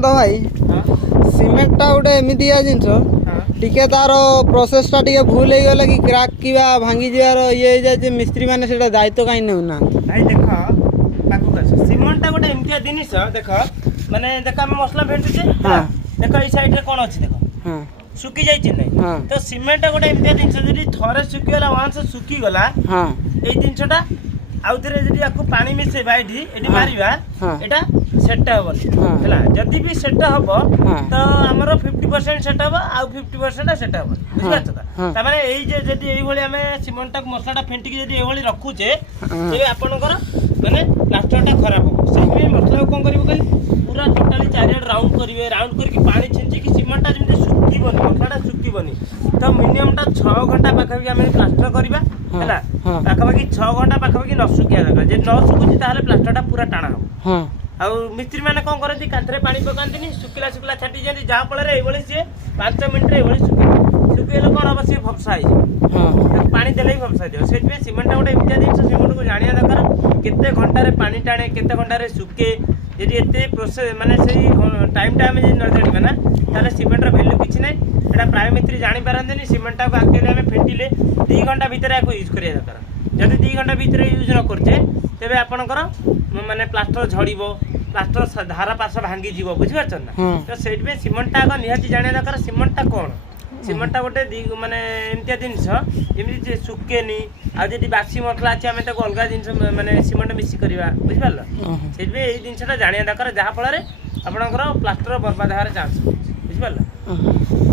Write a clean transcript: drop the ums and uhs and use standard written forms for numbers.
तो भाई सीमेंट टा गोटे एमती जिनस टिके तार प्रोसेस टा टिके भूल हो गला कि क्रैक कि भांगी जीवार ये जाए मिस्त्री माने सेटा दायित्व कहीं नौना भाई देख पाखु आस सीमेंट टा गोटे एमती जिनिस देख माने देख आम मसला भेटुचे देख ये साइड रे कोन अछि देख सुखी जाइछि नै तो सीमेंट टा गोटे एमती जिनिस जदि थरे सुखी गला वांस सुखी गला ए जिनिसटा आउथरे जदि याकू पानी मिसेबा एठी मारिबा एटा सेट हबनी हैला जदि भी सेट हबो तो हमरो 50% सेट हबो आ 50% सेट हबो बुझियाछ त माने एई जे जदि एई भली हमें सीमेंट टा मसलाटा फेंटी के जदि एई भली रखुचे ए आपनकर माने प्लास्टरटा खराब हबो सेहि मसला कोन करिवो कहि पूरा टोटली चारियाड राउंड करिवे राउंड करके पानी छिंची कि सीमेंटटा जेमते सुखीबनी मसलाटा सुखीबनी तो मिनिमम टा 6 घंटा पाखा हमें प्लास्टर करबा हैला पाखापाखि 6 घंटा पाखापाखि न सुखिया दरकार जे न सुखुची ताहले प्लास्टरटा पूरा टाणा हो आउ मिस्त्री माने कोन करती कांथरे पानी पकांतीनी सुखिला सुखिला छाटी जंती जा फल रे एबोली से 5 मिनिट रे एबोली सुखिले कोन हबो से भपसा आइ पानी देले ही भपसा दियो सेत में सीमेंट गोटे इत्या दिन सीमेंट को जानिया दरकार केते घंटा रे पानी टाणे केते घंटा रे सुखे यदि एते प्रोसेस माने सेही टाइम टा हमें न जानिबा ना ताले सीमेंट रो वैल्यू किछि नै एटा प्राय मिस्त्री जानि पारंतेनी सीमेंट को एक्चुअली हमें फेंटिले 2 घंटा भीतर याको यूज करिया दरकार जदि 2 घंटा भीतर यूज न करछे तेबे आपनकर माने प्लास्टर झड़िबो प्लास्टर धारा पास भांगी जीव बुझिपारछ ना तो सेट में सीमेंट टा निहाती जानिया दरकार सीमेंट टा कोन सीमेंट टा गोटे माने एमतिया जिनिस जेमि जे सुकेनी आ जदि बासी मसला अछि हमें ताको अलगा जिनिस माने सीमेंट मिक्स करबा बुझिपारल सेट में एई जिनिसटा जानिया दरकार जहा फल रे आपनकर प्लास्टर बर्बाद होबार चांस बुझिपारल